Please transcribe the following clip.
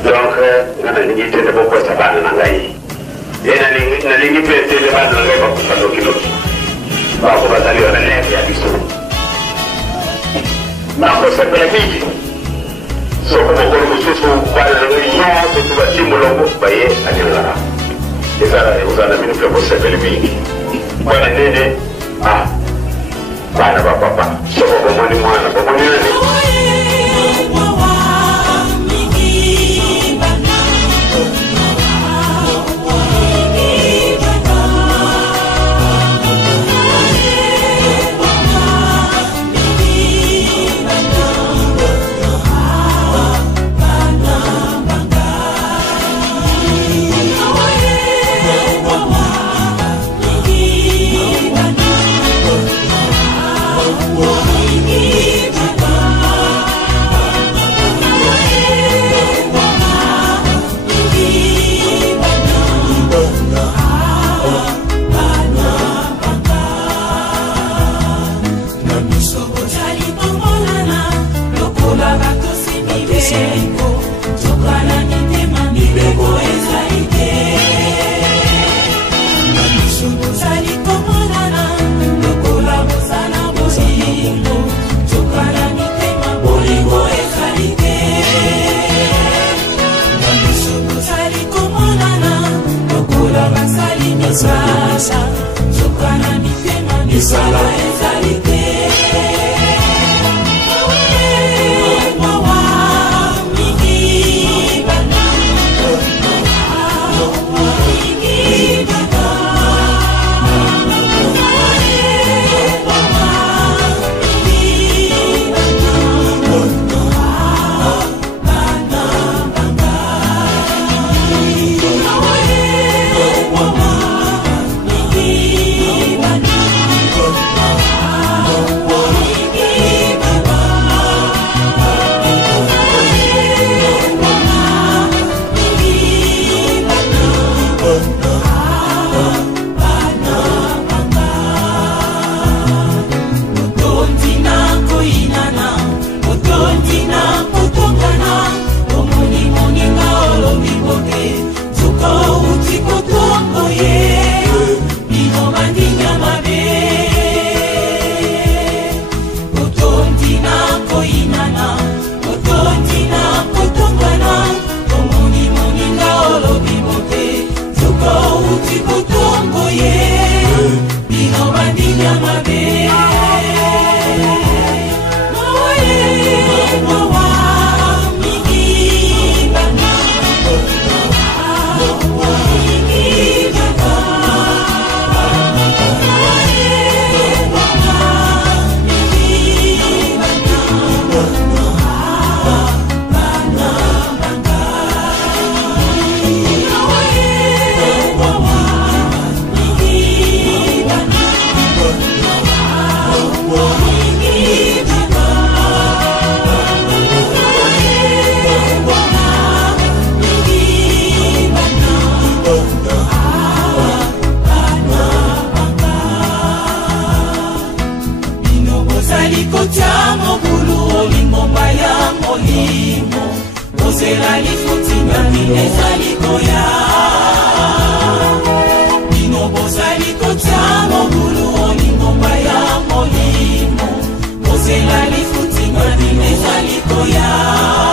Donc ngana lingi tete boko sabana na ngai yena na lingi pete le bana ngai ba ku fando kilo ba ko bazali ona ne ya biso ma ko se pele miki so ko ko mususu ba la yo to tu ba timulongo ba ye anila ezala uzana minu ko se pele miki bana nene bana ba papa so ko mwana mwana ko mwana Ozela lifuti ngani ezali koya